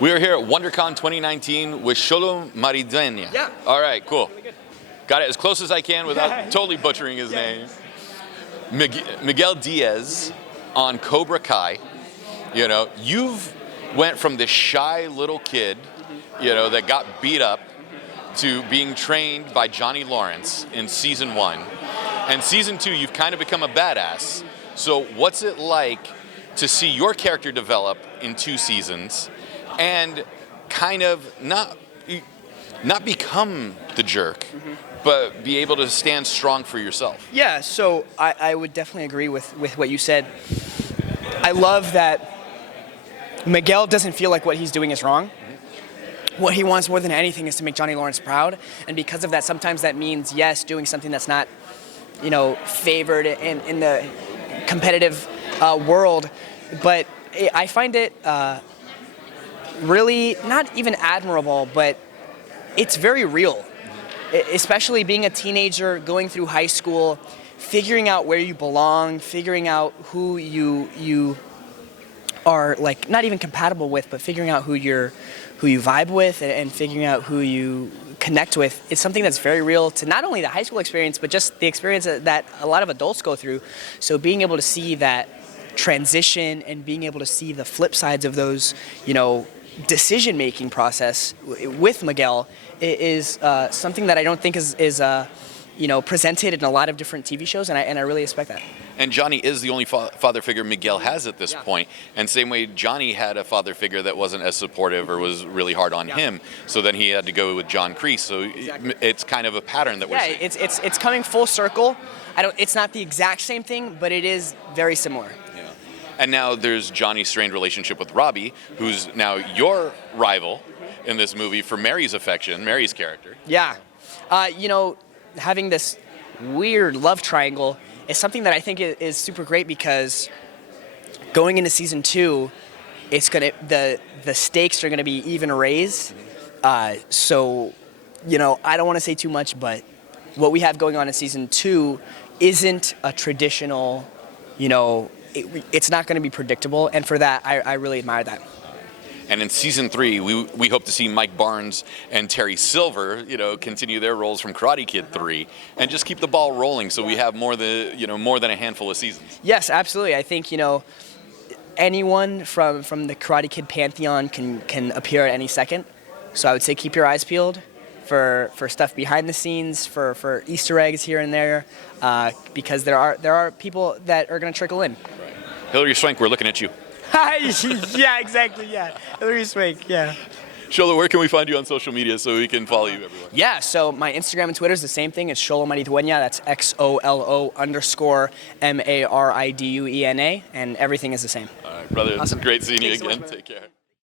We are here at WonderCon 2019 with Xolo Maridueña. Yeah. All right, cool. Got it as close as I can without totally butchering his name. Miguel Diaz on Cobra Kai. You know, you've went from this shy little kid, you know, that got beat up to being trained by Johnny Lawrence in season 1. And season 2, you've kind of become a badass. So what's it like to see your character develop in 2 seasons and kind of not become the jerk, but be able to stand strong for yourself? Yeah, so I would definitely agree with what you said. I love that Miguel doesn't feel like what he's doing is wrong. What he wants more than anything is to make Johnny Lawrence proud, and because of that, sometimes that means, yes, doing something that's not, you know, favored in the competitive world, but I find it really not even admirable, but it's very real, especially being a teenager, going through high school, figuring out where you belong, figuring out who you are, like, not even compatible with, but figuring out who you vibe with and figuring out who you connect with. It's something that's very real to not only the high school experience, but just the experience that a lot of adults go through. So being able to see that transition and being able to see the flip sides of those, you know, decision-making process with Miguel is something that I don't think is you know, presented in a lot of different TV shows, and I really respect that. And Johnny is the only father figure Miguel has at this point. And same way Johnny had a father figure that wasn't as supportive or was really hard on him, so then he had to go with John Kreese. So it's kind of a pattern that we're seeing. It's coming full circle. It's not the exact same thing, but it is very similar. Yeah. And now there's Johnny's strained relationship with Robbie, who's now your rival in this movie for Mary's affection, Mary's character. Yeah. You know, having this weird love triangle is something that I think is super great, because going into season 2, it's the stakes are gonna be even raised. So, you know, I don't want to say too much, but what we have going on in season 2 isn't a traditional, you know, it's not going to be predictable, and for that, I really admire that. And in season 3, we hope to see Mike Barnes and Terry Silver, you know, continue their roles from Karate Kid 3, and just keep the ball rolling, so we have more than a handful of seasons. Yes, absolutely. I think, you know, anyone from the Karate Kid pantheon can appear at any second. So I would say keep your eyes peeled for stuff behind the scenes, for Easter eggs here and there, because there are people that are going to trickle in. Right. Hilary Swank, we're looking at you. Yeah, exactly, yeah. Hilary Swank, yeah. Xolo, where can we find you on social media so we can follow you everywhere? Yeah, so my Instagram and Twitter is the same thing. It's Xolo Maridueña. That's XOLO_MARIDUENA, and everything is the same. All right, brother. Awesome. It's great seeing you again. Take care.